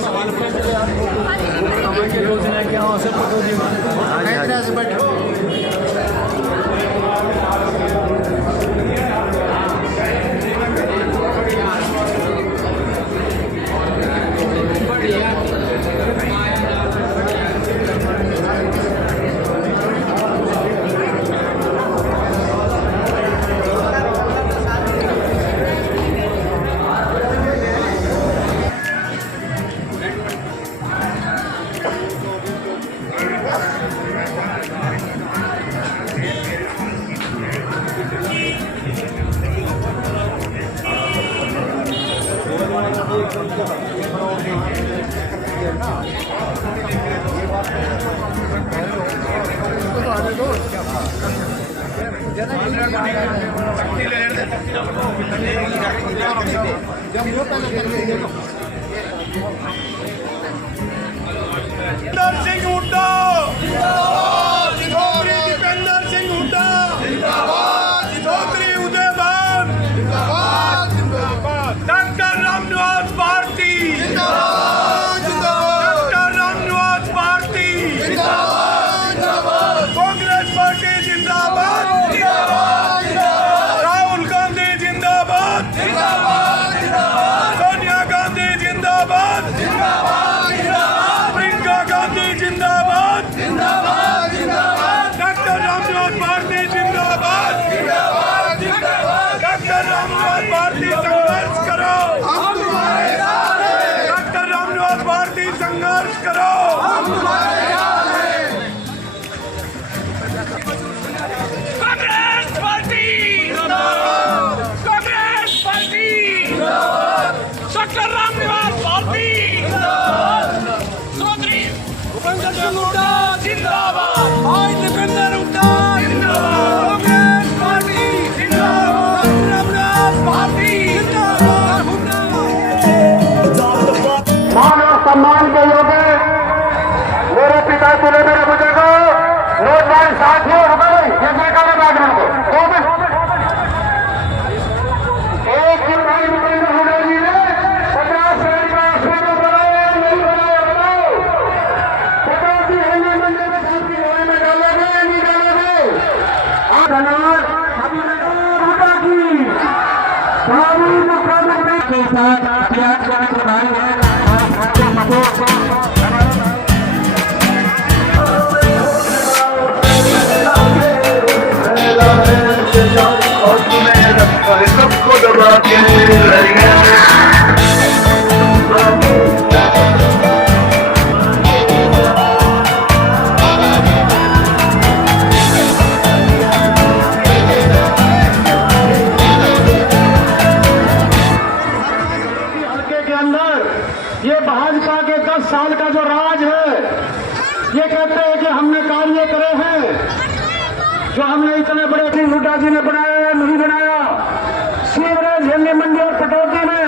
सवाल पूछे के योजना क्या हो सब से बैठो। सिंह हुड्डा जिंदाबाद, दीपेंद्र सिंह हुड्डा जिंदाबाद, चौधरी उदयभान जिंदाबाद, डॉक्टर रामनिवास भारती जिंदाबाद, डॉक्टर रामनिवास भारती जिंदाबाद, कांग्रेस पार्टी जिंदाबाद, राहुल गांधी जिंदाबाद, सोनिया गांधी जिंदाबाद, प्रियंका गांधी जिंदाबाद, डॉक्टर रामनिवास भारती जिंदाबाद, डॉक्टर रामनिवास भारती संघर्ष करो, डॉक्टर रामनिवास भारती संघर्ष करो। Congress party, Congress party, doctor Ramniwas Bharti, Chaudhary Bhupendra Singh Hooda जिंदाबाद, भाई दीपेंद्र हुड्डा जिंदाबाद, कांग्रेस पार्टी जिंदाबाद, रामनिवास भारती जिंदाबाद। मान और सम्मान के योग्य मेरे पिता तुले मेरे मुझे को नौजवान साथियों रुको भाई, ये जयकारा नागरिक को एक दिन भाई भूपेंद्र हुड्डा जी ने 50 करोड़ का हॉस्पिटल बनाया नहीं बनाया बताओ। 50 हेली मंडी में दूसरी गोली में डालोगे नहीं डालोगे? धन्यवाद हुड्डा की भावी मुख्यमंत्री के साथ अभियान चलाने भाई है। सबको दबा के हल्के के अंदर ये भाजपा के 10 साल का जो राज है, ये कहते हैं कि हमने कार्य करे हैं, जो हमने इतने बड़े सिंह हुड्डा जी ने बनाया या नहीं बनाया। सीवरेज हेली मंडी और कटौती में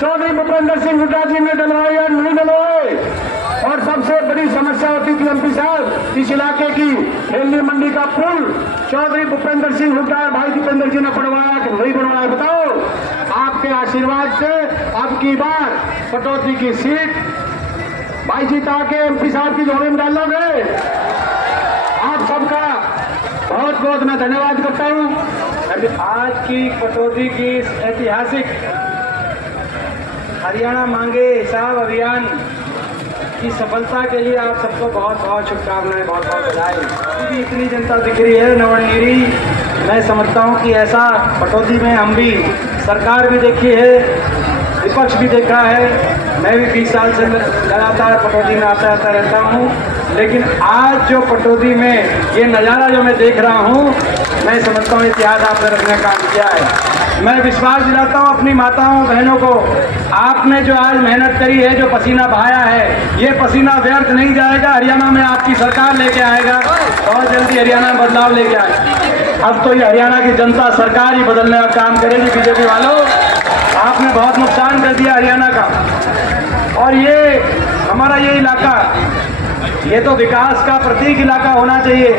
चौधरी भूपेंद्र सिंह हुड्डा जी ने डलवाए या नहीं डलवाए। और सबसे बड़ी समस्या होती थी एमपी साहब, इस इलाके की हेली मंडी का पुल चौधरी भूपेंद्र सिंह हुड्डा और भाई दीपेंद्र जी ने बनवाया कि नहीं बनवाया बताओ। आपके आशीर्वाद से अब की बार कटौती की सीट भाई जीता के एमपी साहब की जोड़ी में डालोगे। आप सबका बहुत बहुत मैं धन्यवाद करता हूँ। आज की कटौती की ऐतिहासिक हरियाणा मांगे हिसाब अभियान की सफलता के लिए आप सबको बहुत बहुत शुभकामनाएं, बहुत बहुत बधाई। इतनी जनता दिख रही है नवनीरी, मैं समझता हूँ कि ऐसा कटौती में हम भी सरकार भी देखी है, विपक्ष भी देखा है। मैं भी 20 साल से लगातार कटौती में आता रहता हूँ, लेकिन आज जो कटौती में ये नज़ारा जो मैं देख रहा हूँ, मैं समझता हूँ इतिहास आपने रखने का काम किया है। मैं विश्वास दिलाता हूँ अपनी माताओं बहनों को, आपने जो आज मेहनत करी है, जो पसीना बहाया है, ये पसीना व्यर्थ नहीं जाएगा। हरियाणा में आपकी सरकार लेके आएगा, बहुत जल्दी हरियाणा में बदलाव लेके आएगा। अब तो ये हरियाणा की जनता सरकार ही बदलने का काम करेगी। बीजेपी वालों, आपने बहुत नुकसान कर दिया हरियाणा का। और ये हमारा ये इलाका, ये तो विकास का प्रतीक इलाका होना चाहिए।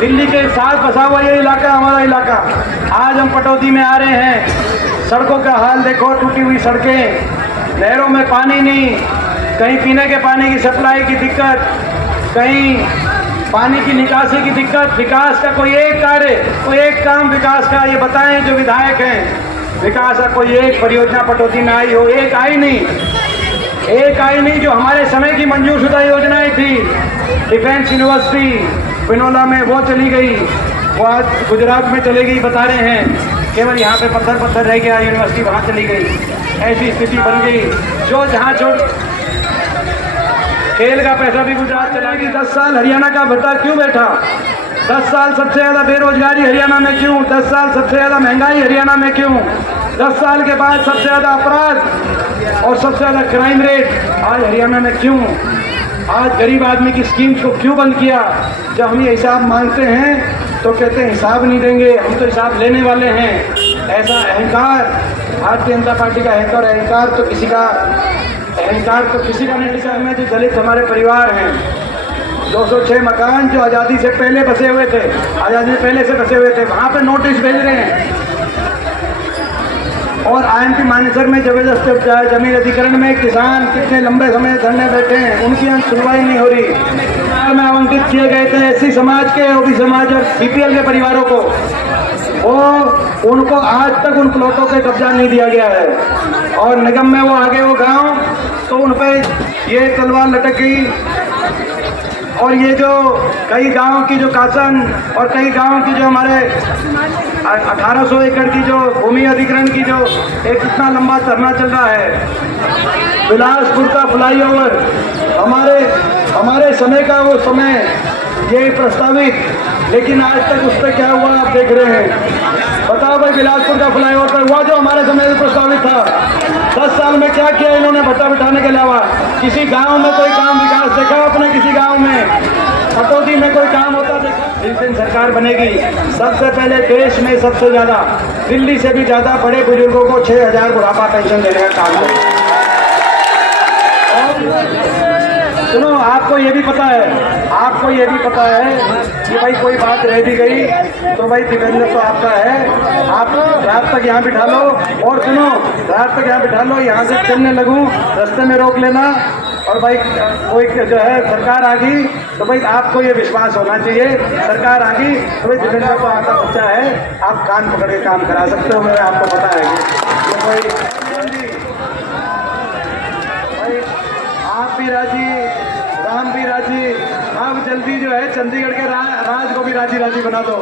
दिल्ली के साथ फंसा हुआ ये इलाका हमारा इलाका। आज हम कटौती में आ रहे हैं, सड़कों का हाल देखो, टूटी हुई सड़कें, नहरों में पानी नहीं, कहीं पीने के पानी की सप्लाई की दिक्कत, कहीं पानी की निकासी की दिक्कत। विकास का कोई एक कार्य, कोई एक काम विकास का ये बताएं जो विधायक हैं। विकास का कोई एक परियोजना पटौदी में आई हो, एक आई नहीं जो हमारे समय की मंजूरशुदा योजनाएं थी। डिफेंस यूनिवर्सिटी पिनोला में वो चली गई, वो आज गुजरात में चली गई बता रहे हैं। केवल यहाँ पे पत्थर रह गया, यूनिवर्सिटी वहाँ चली गई। ऐसी स्थिति बन गई जो जहाँ खेल का पैसा भी गुजरात चला गई। 10 साल हरियाणा का भत्ता क्यों बैठा? 10 साल सबसे ज़्यादा बेरोजगारी हरियाणा में क्यों? 10 साल सबसे ज़्यादा महंगाई हरियाणा में क्यों? 10 साल के बाद सबसे ज़्यादा अपराध और सबसे ज़्यादा क्राइम रेट आज हरियाणा में क्यों? आज गरीब आदमी की स्कीम्स को क्यों बंद किया? जब हम ये हिसाब मांगते हैं तो कहते हैं हिसाब नहीं देंगे, हम तो हिसाब लेने वाले हैं। ऐसा अहंकार, भारतीय जनता पार्टी का अहंकार तो किसी का नहीं टिका। में जो दलित हमारे परिवार हैं, 206 मकान जो आज़ादी से पहले बसे हुए थे, आज़ादी से पहले से बसे हुए थे, वहाँ पे नोटिस भेज रहे हैं। और IMP मानेसर में जबरदस्त जमीन अधिकरण में किसान कितने लंबे समय धरने बैठे हैं, उनकी सुनवाई नहीं हो रही। में आवंटित किए गए थे SC समाज के, OBC समाज और BPL के परिवारों को, वो उनको आज तक उन प्लॉटों पे कब्जा नहीं दिया गया है। और निगम में वो आगे वो गांव, तो उन पे ये तलवार लटक गई। और ये जो कई गांव की जो कासन और कई गांव की जो हमारे 1800 एकड़ की जो भूमि अधिग्रहण की जो एक इतना लंबा धरना चल रहा है। बिलासपुर का फ्लाईओवर हमारे समय का वो समय ये प्रस्तावित, लेकिन आज तक उस पर क्या हुआ आप देख रहे हैं। बताओ भाई, बिलासपुर का फ्लाईओवर पर हुआ जो हमारे समय में प्रस्तावित था। 10 साल में क्या किया इन्होंने भत्ता बिठाने के अलावा? किसी गांव में कोई काम विकास देखा आपने? किसी गांव में पटौदी में कोई काम होता देखा? जिस दिन सरकार बनेगी, सबसे पहले देश में सबसे ज्यादा, दिल्ली से भी ज्यादा बड़े बुजुर्गों को 6000 बुढ़ापा पेंशन देने का काम करेगी। सुनो, आपको ये भी पता है कि भाई कोई बात रह भी गई तो भाई दिव्यांग तो आपका है, आप रात तक यहाँ बिठा लो। और सुनो, रात तक यहाँ बिठा लो, यहाँ से चलने लगूं रास्ते में रोक लेना। और भाई कोई जो है सरकार आ गई तो भाई आपको ये विश्वास होना चाहिए, सरकार आ गई तो भाई दिव्यांग तो आपका बच्चा है, आप कान पकड़ के काम करा सकते हो। मैं आपको पता है कि भाई आप भी राजी, राम भी राजी, अब जल्दी जो है चंडीगढ़ के राज को भी राजी बना दो।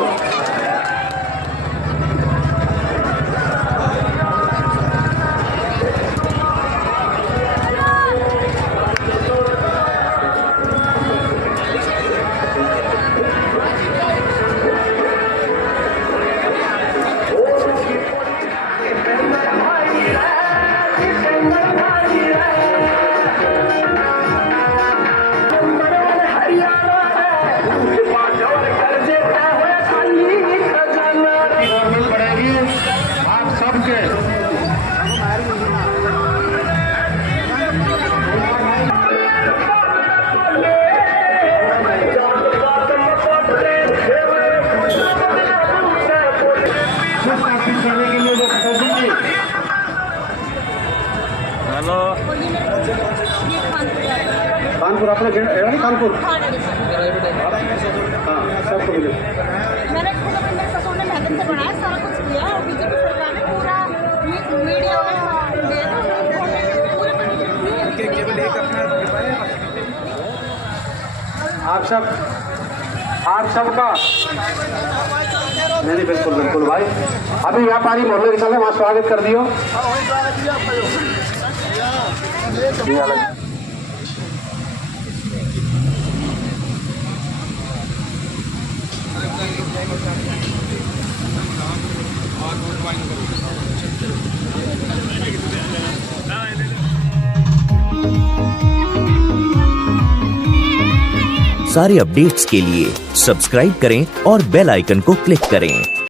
हेलो, कानपुर अपना कानपुर सबको मिले। मैंने खुद अपने ससुर ने मेहनत से बनाया, सारा कुछ किया और बीजेपी सरकार ने पूरा मीडिया आप सबका नहीं, बिल्कुल भाई। अभी व्यापारी मोहल्ले के चले, वहाँ स्वागत कर दियो। सारे अपडेट्स के लिए सब्सक्राइब करें और बेल आइकन को क्लिक करें।